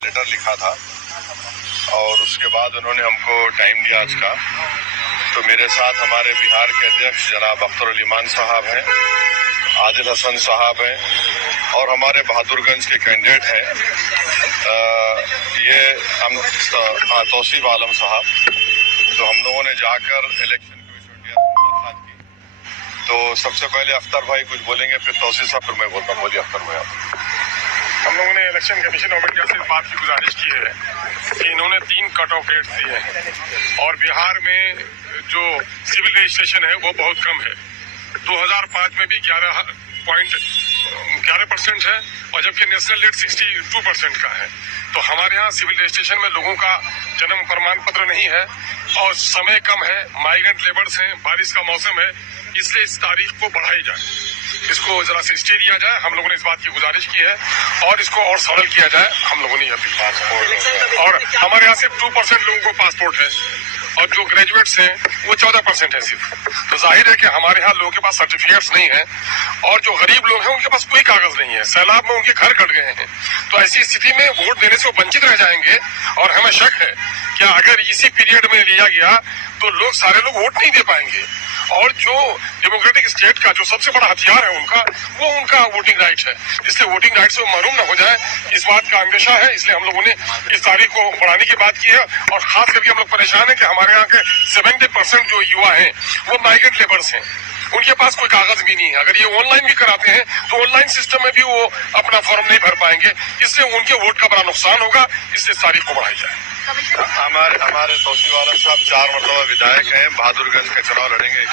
Letter लिखा था और उसके बाद उन्होंने हमको टाइम दिया आज का। तो मेरे साथ हमारे बिहार के अध्यक्ष जनाब अख्तर अली मान साहब हैं, आदिल हसन साहब हैं और हमारे बहादुरगंज के कैंडिडेट हैं ये हम तौसीफ आलम साहब। तो हम लोगों ने जाकर इलेक्शन कमीशन इंडिया से मुलाकात की। तो सबसे पहले अख्तर भाई कुछ बोलेंगे, फिर तौसीफ साहब, फिर मैं बोलता हूँ। बोलिए अख्तर भाई आप। हम लोगों ने इलेक्शन कमीशन ऑफ इंडिया से इस बात की गुजारिश की है कि इन्होंने 3 कट ऑफ डेट्स दिए हैं और बिहार में जो सिविल रजिस्ट्रेशन है वो बहुत कम है। 2005 में भी 11% है और जबकि नेशनल रेट 62% का है। तो हमारे यहाँ सिविल रजिस्ट्रेशन में लोगों का जन्म प्रमाण पत्र नहीं है और समय कम है, माइग्रेंट लेबर्स हैं, बारिश का मौसम है, इसलिए इस तारीख को बढ़ाई जाए, इसको जरा से स्टे दिया जाए। हम लोगों ने इस बात की गुजारिश की है और इसको और सरल किया जाए। हम लोगों ने पासपोर्ट और हमारे यहाँ सिर्फ 2% लोगों को पासपोर्ट है और जो ग्रेजुएट्स हैं वो 14% है सिर्फ। तो जाहिर है कि हमारे यहाँ लोगों के पास सर्टिफिकेट्स नहीं है और जो गरीब लोग हैं उनके पास कोई कागज नहीं है। सैलाब में उनके घर कट गए हैं। तो ऐसी स्थिति में वोट देने से वो वंचित रह जाएंगे और हमें शक है कि अगर इसी पीरियड में लिया गया तो लोग सारे लोग वोट नहीं दे पाएंगे और जो डेमोक्रेटिक स्टेट का जो सबसे बड़ा हथियार है उनका वोटिंग राइट है। इसलिए वोटिंग राइट से वो महरूम न हो जाए, इस बात का अंदेशा है। इसलिए हम लोगों ने इस तारीख को बढ़ाने की बात की है और खास करके हम लोग परेशान हैं कि हमारे यहाँ के 70% जो युवा हैं वो माइग्रेंट लेबर्स हैं, उनके पास कोई कागज भी नहीं है। अगर ये ऑनलाइन भी कराते हैं तो ऑनलाइन सिस्टम में भी वो अपना फॉर्म नहीं भर पाएंगे, इससे उनके वोट का बड़ा नुकसान होगा। इसलिए इस तारीख को बढ़ाई जाए। हमारे तौसीफ आलम साहब 4 मतलब विधायक हैं, बहादुरगंज का चुनाव लड़ेंगे।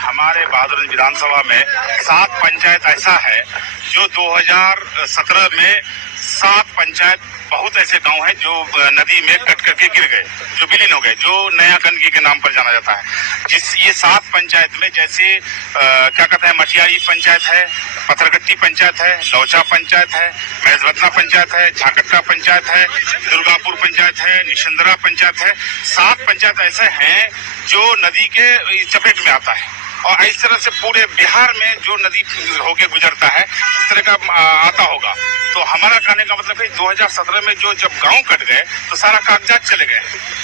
हमारे बहादुरगंज विधानसभा में 7 पंचायत ऐसा है जो 2017 में 7 पंचायत बहुत ऐसे गांव हैं जो नदी में कट करके गिर गए, जो विलीन हो गए, जो नया गंदगी के नाम पर जाना जाता है। ये 7 पंचायत में जैसे क्या कहते हैं, मटियारी पंचायत है, पत्थरगट्टी पंचायत है, लौचा पंचायत है, महजबतना पंचायत है, झाकट्टा पंचायत है, दुर्गापुर पंचायत है, निशंदरा पंचायत है। 7 पंचायत ऐसे हैं जो नदी के चपेट में आता है और इस तरह से पूरे बिहार में जो नदी होके गुजरता है इस तरह का आता होगा। तो हमारा कहने का मतलब है 2017 में जब गांव कट गए तो सारा कागजात चले गए,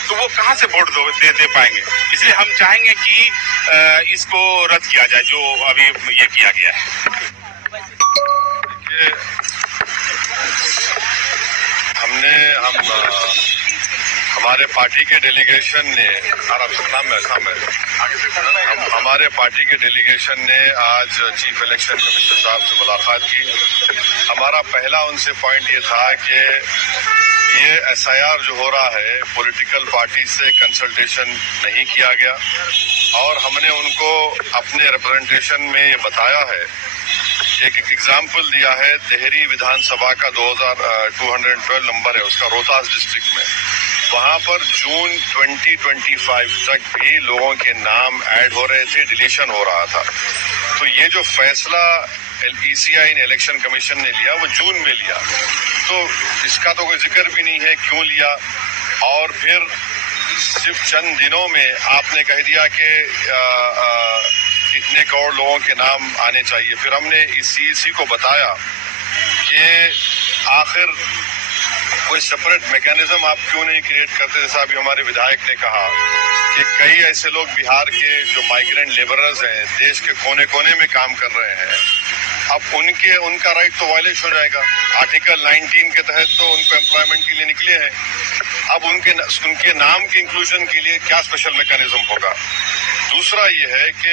तो वो कहां से वोट दे पाएंगे। इसलिए हम चाहेंगे कि इसको रद्द किया जाए जो अभी ये किया गया है। हमारे पार्टी के डेलीगेशन ने हमारे पार्टी के डेलीगेशन ने आज चीफ इलेक्शन कमिश्नर साहब से मुलाकात की। हमारा पहला उनसे पॉइंट ये था कि ये एसआईआर जो हो रहा है पॉलिटिकल पार्टी से कंसल्टेशन नहीं किया गया और हमने उनको अपने रिप्रेजेंटेशन में ये बताया है। एक एग्जाम्पल दिया है, देहरी विधानसभा का 212 नंबर है उसका, रोहतास डिस्ट्रिक्ट में, वहां पर जून 2025 तक भी लोगों के नाम ऐड हो रहे थे, डिलीशन हो रहा था। तो ये जो फैसला ECI ने, इलेक्शन कमीशन ने लिया, वो जून में लिया, तो इसका तो कोई जिक्र भी नहीं है क्यों लिया। और फिर सिर्फ चंद दिनों में आपने कह दिया कि इतने करोड़ लोगों के नाम आने चाहिए। फिर हमने इस CEC को बताया कि आखिर कोई सेपरेट मैकेनिज्म आप क्यों नहीं क्रिएट करते। जैसा अभी हमारे विधायक ने कहा कि कई ऐसे लोग बिहार के जो माइग्रेंट लेबरर्स हैं, देश के कोने कोने में काम कर रहे हैं, अब उनका राइट तो वायलेट हो जाएगा। आर्टिकल 19 के तहत तो उनको एम्प्लॉयमेंट के लिए निकले हैं, अब उनके नाम के इंक्लूजन के लिए क्या स्पेशल मैकेनिज्म होगा। दूसरा ये है कि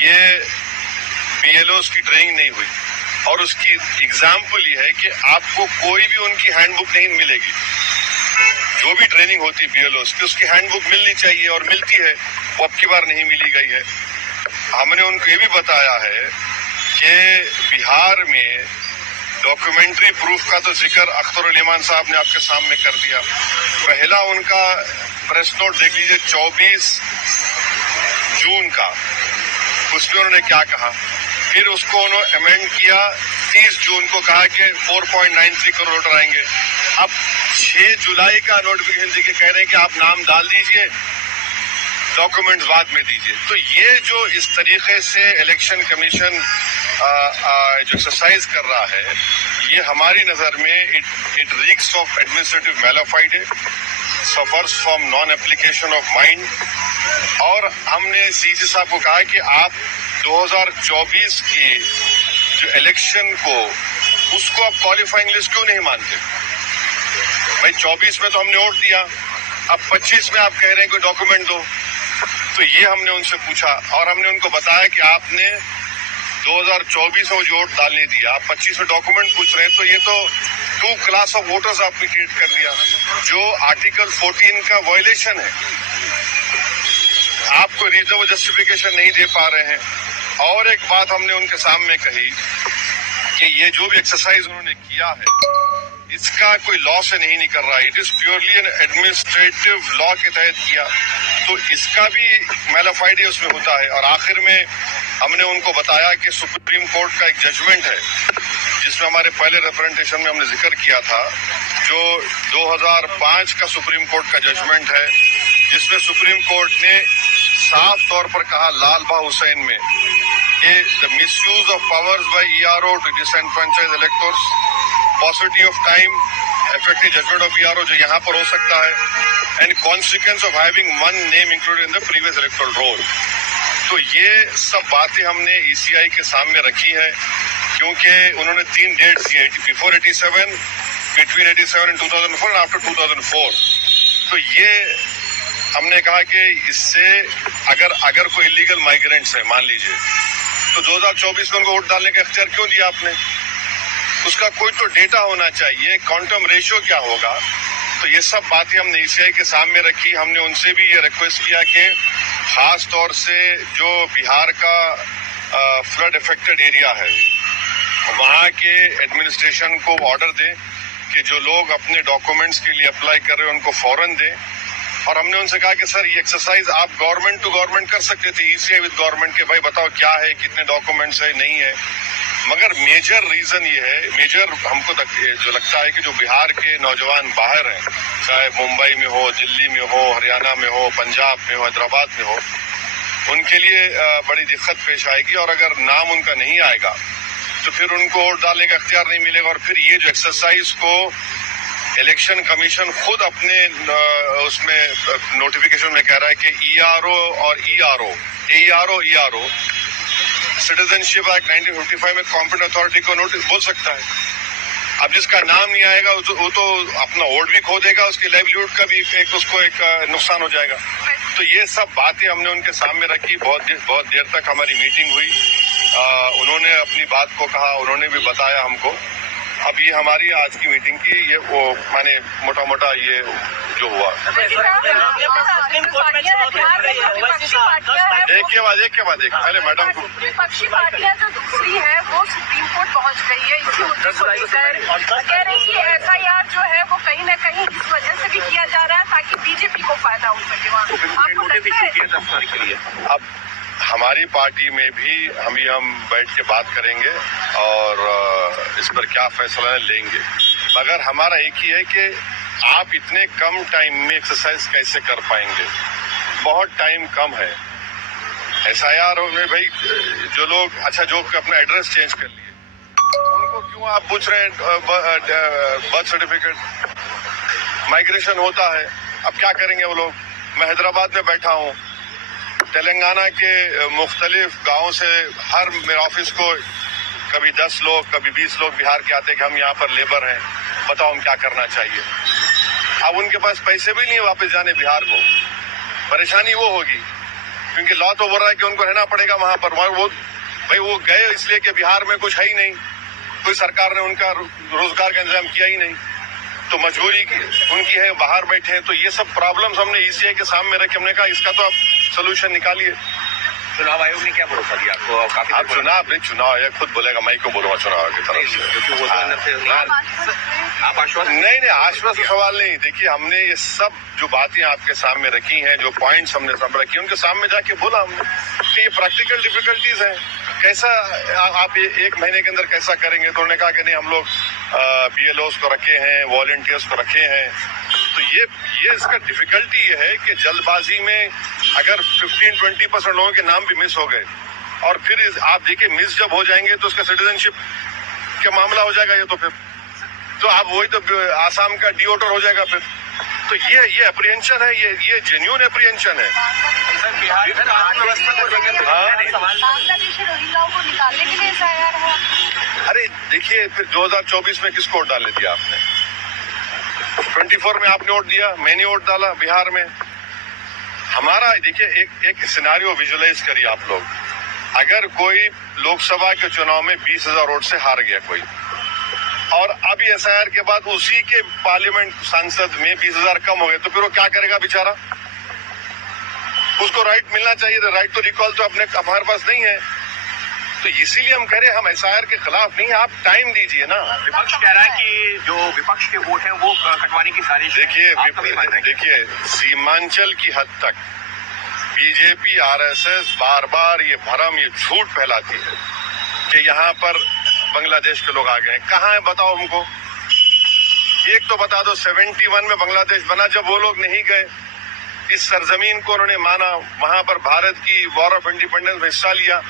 ये BLOs की ट्रेनिंग नहीं हुई और उसकी एग्जाम्पल ये है कि आपको कोई भी उनकी हैंडबुक नहीं मिलेगी। जो भी ट्रेनिंग होती है BLOs की, उसकी हैंडबुक मिलनी चाहिए और मिलती है, वो अब की बार नहीं मिली गई है। हमने उनको ये भी बताया है कि बिहार में डॉक्यूमेंट्री प्रूफ का तो जिक्र अख्तर अली मान साहब ने आपके सामने कर दिया। पहला उनका प्रेस नोट देख लीजिए 24 जून का, उसमें उन्होंने क्या कहा। फिर उसको उन्होंने अमेंड किया, 30 जून को कहा कि 4.93 करोड़ वोटर आएंगे। अब 6 जुलाई का नोटिफिकेशन देके कह रहे हैं कि आप नाम डाल दीजिए, डॉक्यूमेंट्स बाद में दीजिए। तो ये जो इस तरीके से इलेक्शन कमीशन जो एक्सरसाइज कर रहा है, ये हमारी नजर में it reeks of administrative mala fide, suffers from non application of mind. और हमने सीजी साहब को कहा कि आप 2024 की जो इलेक्शन को उसको आप क्वालिफाइंग लिस्ट क्यों नहीं मानते? भाई 24 में तो हमने वोट दिया, अब 25 में आप कह रहे हैं कोई डॉक्यूमेंट दो। तो ये हमने उनसे पूछा और हमने उनको बताया कि आपने 2024 में जो वोट डालने दिया, आप 25 में डॉक्यूमेंट पूछ रहे हैं, तो ये तो 2 क्लास ऑफ वोटर्स आपने क्रिएट कर दिया, जो आर्टिकल 14 का वायलेशन है। आप कोई रीजनेबल जस्टिफिकेशन नहीं दे पा रहे हैं। और एक बात हमने उनके सामने कही कि ये जो भी एक्सरसाइज उन्होंने किया है इसका कोई लॉ से नहीं निकल रहा है, it is purely N administrative law के तहत किया, तो इसका भी मैलाफाइडे उसमें होता है। और आखिर में हमने उनको बताया कि सुप्रीम कोर्ट का एक जजमेंट है जिसमें हमारे पहले रिप्रेजेंटेशन में हमने जिक्र किया था, जो 2005 का सुप्रीम कोर्ट का जजमेंट है, जिसमें सुप्रीम कोर्ट ने साफ तौर पर कहा लाल बहा हुसैन में कि the misuse of powers by ERO to disenfranchise electors, possibility of time effective judgment of ERO जो यहाँ पर हो सकता है, and consequence of having one name included in the previous electoral roll. तो ये सब बातें हमने ईसीआई के सामने रखी है, क्योंकि उन्होंने 3 डेट्स दिए, before 87, between 87 and 2004 and after 2004। तो ये हमने कहा कि इससे अगर कोई इलीगल माइग्रेंट्स है मान लीजिए, तो 2024 में उनको वोट डालने का इख्तियार क्यों दिया आपने? उसका कोई तो डेटा होना चाहिए, क्वांटम रेशियो क्या होगा। तो ये सब बातें हमने ईसीआई के सामने रखी। हमने उनसे भी ये रिक्वेस्ट किया कि खास तौर से जो बिहार का फ्लड इफेक्टेड एरिया है वहाँ के एडमिनिस्ट्रेशन को ऑर्डर दें कि जो लोग अपने डॉक्यूमेंट्स के लिए अप्लाई कर रहे हैं उनको फौरन दें। और हमने उनसे कहा कि सर ये एक्सरसाइज आप गवर्नमेंट टू गवर्नमेंट कर सकते थे, ईसीआई विद गवर्नमेंट के, भाई बताओ क्या है, कितने डॉक्यूमेंट्स है, नहीं है। मगर मेजर रीजन ये है, मेजर हमको जो लगता है कि जो बिहार के नौजवान बाहर हैं, चाहे मुंबई में हो, दिल्ली में हो, हरियाणा में हो, पंजाब में हो, हैदराबाद में हो, उनके लिए बड़ी दिक्कत पेश आएगी। और अगर नाम उनका नहीं आएगा तो फिर उनको वोट डालने का इख्तियार नहीं मिलेगा। और फिर ये जो एक्सरसाइज को इलेक्शन कमीशन खुद अपने उसमें नोटिफिकेशन में कह रहा है कि ईआरओ और ईआरओ सिटीजनशिप एक्ट 1955 में कॉम्पिटेंट अथॉरिटी को नोटिस बोल सकता है। अब जिसका नाम नहीं आएगा वो तो अपना वोट भी खो देगा, उसके लाइवलीहुड का भी उसको एक नुकसान हो जाएगा। तो ये सब बातें हमने उनके सामने रखी। बहुत देर तक हमारी मीटिंग हुई, उन्होंने अपनी बात को कहा, उन्होंने भी बताया हमको। अब ये हमारी आज की मीटिंग की ये वो माने मोटा मोटा ये जो हुआ। एक के बाद एक पहले मैडम को, विपक्षी पार्टियां जो दूसरी है वो सुप्रीम कोर्ट पहुंच गई है इसी मुद्दे को लेकर, कह रही कि एफआईआर जो है वो कहीं न कहीं इस वजह से भी किया जा रहा है ताकि बीजेपी को फायदा हो सके। आपको लगता है अब हमारी पार्टी में भी हम बैठ के बात करेंगे और इस पर क्या फैसला लेंगे। मगर हमारा एक ही है कि आप इतने कम टाइम में एक्सरसाइज कैसे कर पाएंगे? बहुत टाइम कम है। एसआईआर में भाई जो लोग जो अपना एड्रेस चेंज कर लिए उनको क्यों आप पूछ रहे हैं बर्थ सर्टिफिकेट? माइग्रेशन होता है, अब क्या करेंगे वो लोग? मैं हैदराबाद में बैठा हूँ, तेलंगाना के मुख्तलिफ गांवों से हर मेरे ऑफिस को कभी 10 लोग कभी 20 लोग बिहार के आते कि हम यहाँ पर लेबर हैं, बताओ हम क्या करना चाहिए। अब उनके पास पैसे भी नहीं है वापस जाने बिहार को। परेशानी वो होगी क्योंकि लॉ तो बोल रहा है कि उनको रहना पड़ेगा वहां पर। वो गए इसलिए कि बिहार में कुछ है ही नहीं, कोई सरकार ने उनका रोजगार का इंतजाम किया ही नहीं, तो मजबूरी उनकी है, बाहर बैठे हैं। तो ये सब प्रॉब्लम्स हमने ईसीआई के सामने रखे। हमने कहा इसका तो आप सोल्यूशन निकालिए। चुनाव आयोग ने क्या भरोसा दिया आपको? काफी आप चुनाव आयोग खुद बोलेगा, मैं क्यों बोलूंगा चुनाव आयोग की तरफ से? क्योंकि वो आप आश्वासन नहीं आश्वस्त सवाल नहीं। देखिए हमने ये सब जो बातें आपके सामने रखी हैं, जो पॉइंट्स हमने सामने रखी, उनके सामने जाके बोला हमने कि ये प्रैक्टिकल डिफिकल्टीज हैं, कैसा आप एक महीने के अंदर कैसा करेंगे? तो उन्होंने कहा कि नहीं हम लोग बीएलओस को रखे हैं, वॉलंटियर्स को रखे हैं। तो ये इसका डिफिकल्टी ये है कि जल्दबाजी में अगर 15-20% लोगों के नाम भी मिस हो गए और फिर आप देखिए मिस जब हो जाएंगे तो उसका सिटीजनशिप के मामला हो जाएगा ये तो फिर तो अब वही तो आसाम का डिओटर हो जाएगा फिर। तो ये अप्रिहेंशन है, ये जेन्युइन अप्रिहेंशन है। सर बिहार में कानून व्यवस्था को लेकर बांग्लादेशी रोहिंग्याओं को निकालने के लिए एसआईआर है। अरे देखिए, फिर 2024 में किसको वोट डालने दिया आपने? 24 में आपने वोट दिया, मैंने वोट डाला बिहार में। हमारा देखिए एक सिनेरियो विजुअलाइज करिए आप लोग। अगर कोई लोकसभा के चुनाव में 20,000 वोट से हार गया कोई, और अब एसआईआर के बाद उसी के पार्लियामेंट सांसद में 20,000 कम हो गए, तो फिर वो क्या करेगा बेचारा? उसको राइट मिलना चाहिए था। राइट तो रिकॉल तो हमारे पास नहीं है। तो इसीलिए हम कह रहे हैं हम एसआईआर के खिलाफ नहीं, आप टाइम दीजिए ना। विपक्ष कह रहा है कि जो विपक्ष के वोट हैं वो कटवाने की साजिश है। देखिए सीमांचल की हद तक बीजेपी आरएसएस बार बार ये भ्रम, ये झूठ फैलाती है कि यहाँ पर बांग्लादेश के लोग आ गए। कहाँ है बताओ हमको? एक तो बता दो 71 में बांग्लादेश बना, जब वो लोग नहीं गए, इस सरजमीन को उन्होंने माना, वहां पर भारत की वॉर ऑफ इंडिपेंडेंस में हिस्सा लिया।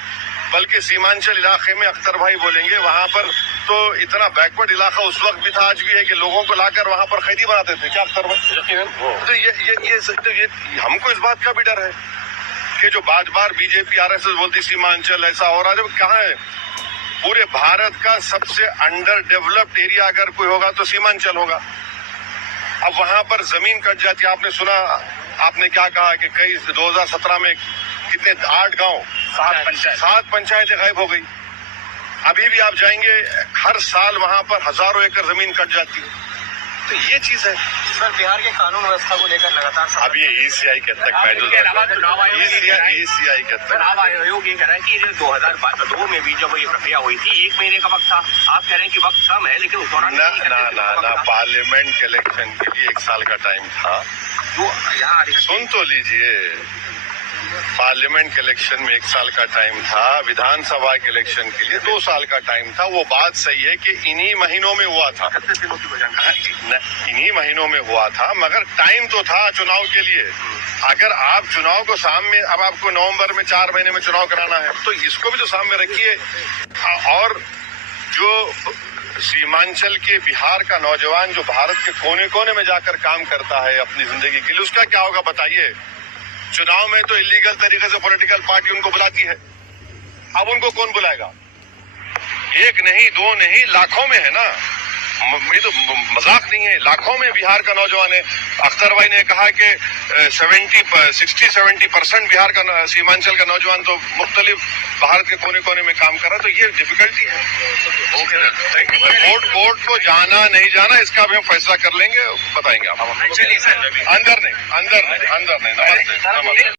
बल्कि सीमांचल इलाके में अख्तर भाई बोलेंगे वहां पर तो इतना बैकवर्ड इलाका उस वक्त भी था, आज भी है, कि लोगों को लाकर वहां पर कैदी बनाते थे। क्या अख्तर भाई? तो ये हमको इस बात का भी डर है कि जो बार बीजेपी आरएसएस बोलती सीमांचल ऐसा हो रहा है, जब कहाँ है? पूरे भारत का सबसे अंडर डेवलप्ड एरिया अगर कोई होगा तो सीमांचल होगा। अब वहां पर जमीन कट जाती है। आपने सुना, आपने क्या कहा कि कई 2017 में कितने 8 गांव 7 पंचायतें गायब हो गई। अभी भी आप जाएंगे, हर साल वहां पर हजारों एकड़ जमीन कट जाती है। तो ये चीज है। सर बिहार के कानून व्यवस्था को लेकर लगातार अब ये ईसीआई के तक ईसीआई के तक चुनाव आयोग ये कह रहा है कि 2002 में भी जब ये प्रक्रिया हुई थी 1 महीने का वक्त था। आप कह रहे हैं कि वक्त कम है, लेकिन उस दौरान ना पार्लियामेंट के इलेक्शन के लिए 1 साल का टाइम था। जो यहाँ सुन तो लीजिए, पार्लियामेंट के इलेक्शन में 1 साल का टाइम था, विधानसभा के इलेक्शन के लिए 2 साल का टाइम था। वो बात सही है कि इन्हीं महीनों में हुआ था, इन्हीं महीनों में हुआ था, मगर टाइम तो था चुनाव के लिए। अगर आप चुनाव को सामने, अब आपको नवंबर में 4 महीने में चुनाव कराना है, तो इसको भी तो सामने रखिए। और जो सीमांचल के बिहार का नौजवान जो भारत के कोने कोने में जाकर काम करता है अपनी जिंदगी के लिए, उसका क्या होगा बताइए? चुनाव में तो इलीगल तरीके से पॉलिटिकल पार्टी उनको बुलाती है, अब उनको कौन बुलाएगा? 1 नहीं 2 नहीं, लाखों में है ना। ये तो मजाक नहीं है, लाखों में बिहार का नौजवान है। अख्तर भाई ने कहा कि 60-70% बिहार का सीमांचल का नौजवान तो मुख्तलिफ भारत के कोने कोने में काम कर रहा है। तो ये डिफिकल्टी है। कोर्ट को जाना नहीं जाना इसका भी हम फैसला कर लेंगे, बताएंगे आप। चलिए सर, अंदर नहीं। नमस्ते।